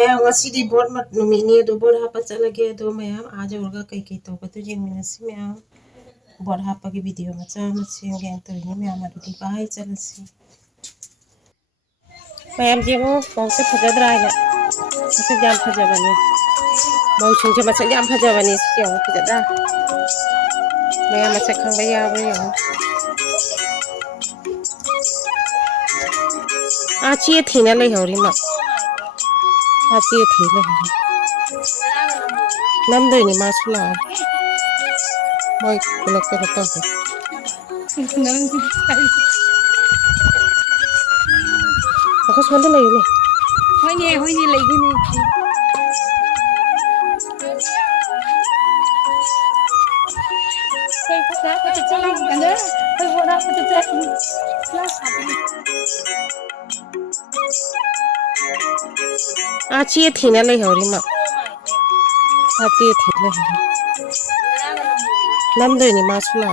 ngasi di board mat numini do board hapa chalage do mayam aja urga kai kai to katu jeng minasi mayam board hapa ki video macha machi ngeng to ni mayam adu di bai chalasi mayam jengo bongse phajadra ina masa jam phajabani mau sungse masa jam phajabani siang phajadra mayam masa khangba yawo yo a chi thina lei hori ma a chi thina nam dei ni masula moi kulak ka ta ako swande lei ni hoine lei gini a chi thina lei hori ma a chi thina nam dei ni masula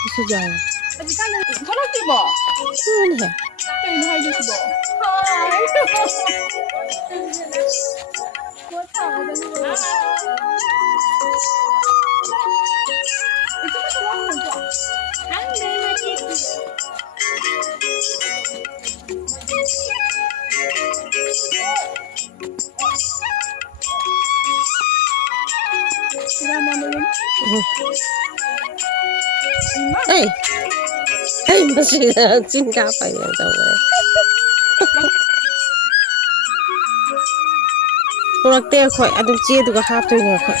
Bisa jalan. Tapi kan kalau tiba. Ini. Ini aja tiba. Hai. Gua tahu dari mana. Itu kan semua kerja. Anda lagi. Hey, hey, masih cinta apa ya coba? Pulang teh kok, aduh cie juga hatu nih kok.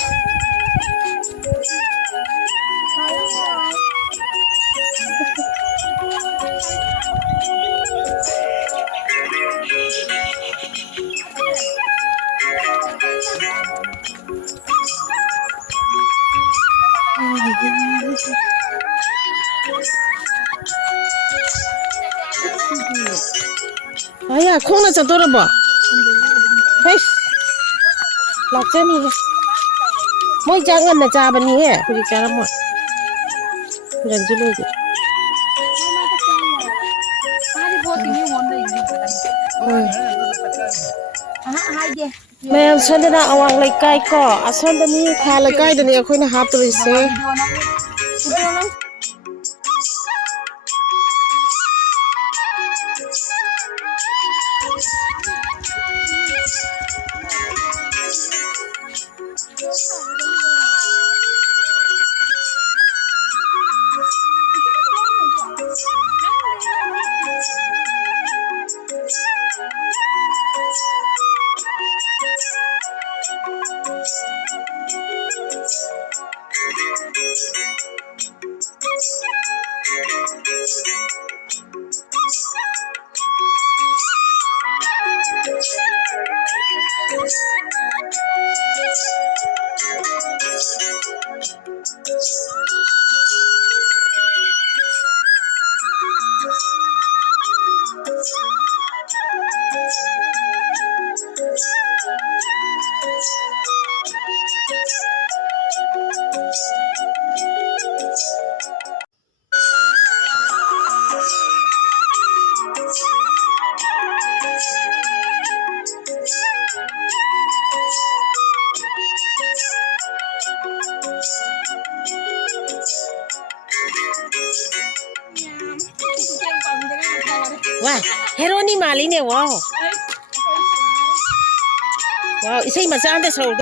Ayah, kok nggak catur apa? Hei, laksa nih. Mau jangan nak cabar nih ya, kuji cara mau. Kurang julu aja. Mel sana awang lekai ko, ason tani kha lekai tani aku ni hap tu ise. Wah, hero ni mali ne wow. Wow, isai masa anda sau.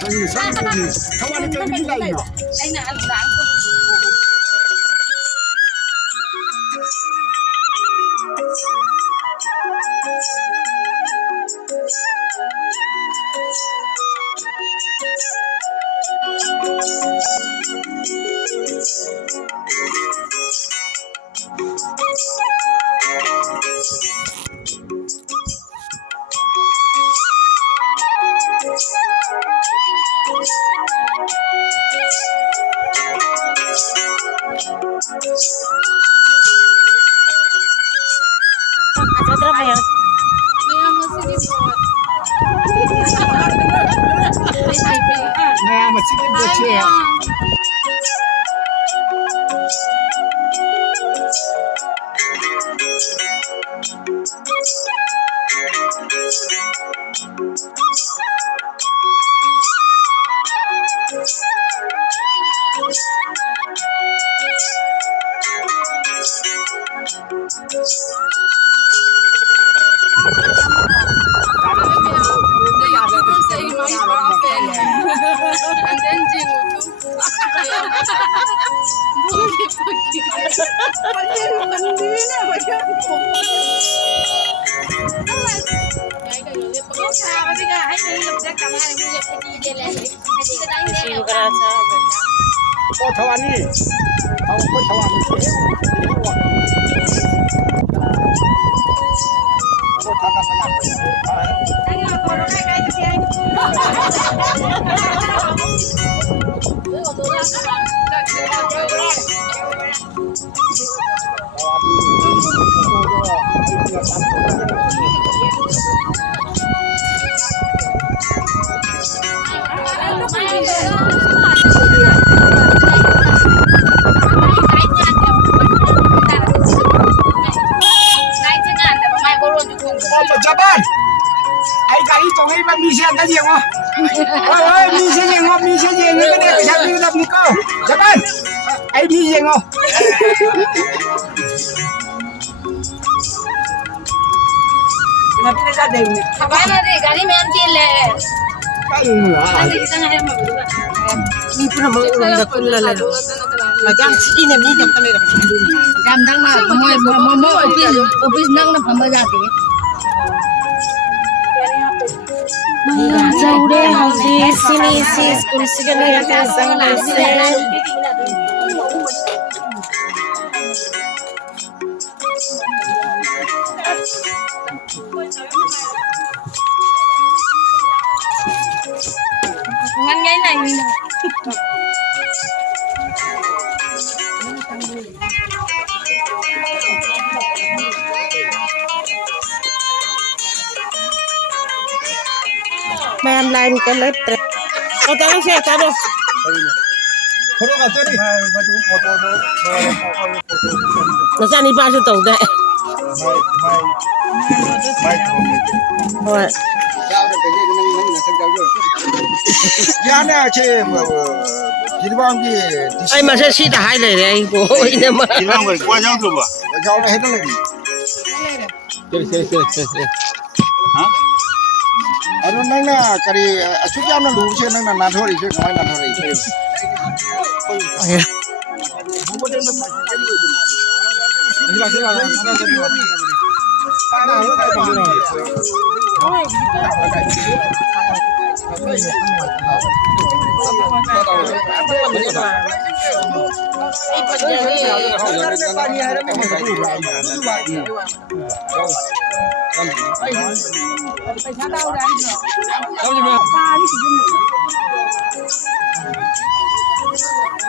저기 선생님이 가만히 좀 있다니요. anh là sáng Ada apa ya? Maya masih di bawah. Nah, masih di bocah ya. And then Jinu too. Siu kerasa. Oh, thawani. Tahu kok thawani sih? Oh, thada benar. Oh, jaban. Ai kali tong ai bang misi ang kaji ngo. Oi, misi ngo, misi ngo cái này cái sao đi đập nico. Jaban. Ai misi ngo. Tapi nak ada ini. Apa nanti kali main cile. Kan. Kita nggak ada mau berdua. Ni pernah mau udah kulala. Macam ini ni jam kami dah. Jam dang na mau office nang na pamba jati. Jauh deh hasil sini sih kursi kan ya pasang nasi. Ngan ngay này mình Main lain ke letre. Oh, tangan saya taruh. Foto ka tadi. Foto. Nasa ni ba tahu dah. Wah. Ya na che Jirbang ki. Ai masa sih dah hai le ko ini mah. Jirang ko kwa jang tu ba? Jauh na hedal lagi. Ha? Ano nang na kari asu jam na lu che nang na na thori che kamai na thori. Ayah.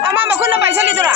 Mama makuna paisa lidura.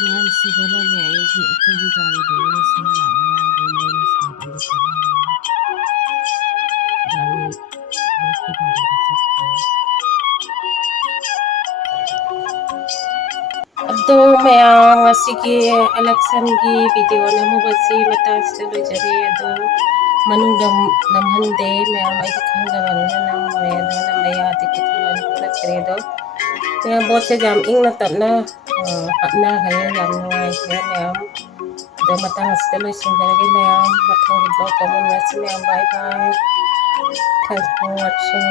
ꯃꯌꯥꯝ ꯁꯤꯒꯅꯅꯦ ꯑꯩꯈꯣꯏꯒꯤ ꯒꯥꯔꯤꯗꯣ ꯑꯩꯅ ꯁꯨꯝ ꯂꯥꯛꯑꯒ ꯑꯗꯨꯝ ꯃꯣꯏꯅ ꯁꯥꯗꯅ ꯒꯥꯔꯤ ꯕꯣꯠꯀꯤ ꯒꯥꯔꯤꯗ ꯆꯠꯈ꯭ꯔꯦ ꯑꯗꯣ ꯃꯌꯥꯝ ꯉꯁꯤꯒꯤ ꯏꯂꯦꯛꯁꯟꯒꯤ ꯚꯤꯗꯤꯑꯣ ꯅꯝꯍꯧꯕꯁꯤ ꯃꯇꯥꯡꯁꯤꯗ ꯂꯣꯏꯖꯔꯦ ꯑꯗꯣ ꯃꯅꯨꯡꯗ ꯅꯝꯍꯟꯗꯦ ꯃꯌꯥꯝ ꯑꯩꯗꯤ ꯈꯪꯗꯕꯅꯤꯅ ꯅꯝꯃꯨꯔꯦ ꯑꯗꯣ ꯅꯝꯕ ꯌꯥꯗꯦ ꯂꯣꯏꯅ ꯀꯛꯊꯠꯈ꯭ꯔꯦ ꯑꯗꯣ ꯃꯌꯥꯝ ꯚꯣꯠꯁꯦ ꯌꯥꯝ ꯏꯪꯅ ꯇꯞꯅ ꯍꯥꯞꯅꯈ꯭ꯔꯦ ꯌꯥꯝ ꯅꯨꯡꯉꯥꯏꯈ꯭ꯔꯦ ꯃꯌꯥꯝ ꯑꯗꯣ ꯃꯇꯥꯡ ꯑꯁꯤꯗ ꯂꯣꯏꯁꯤꯟꯖꯔꯒꯦ ꯃꯌꯥꯝ ꯃꯊꯪꯒꯤ ꯕ꯭ꯂꯣꯛꯇ ꯑꯃꯨꯛ ꯎꯅꯔꯁꯤ ꯃꯌꯥꯝ ꯕꯥꯏ ꯕꯥꯏ ꯊꯦꯡꯛꯁ ꯐꯣꯔ ꯋꯥꯠꯆꯤꯡ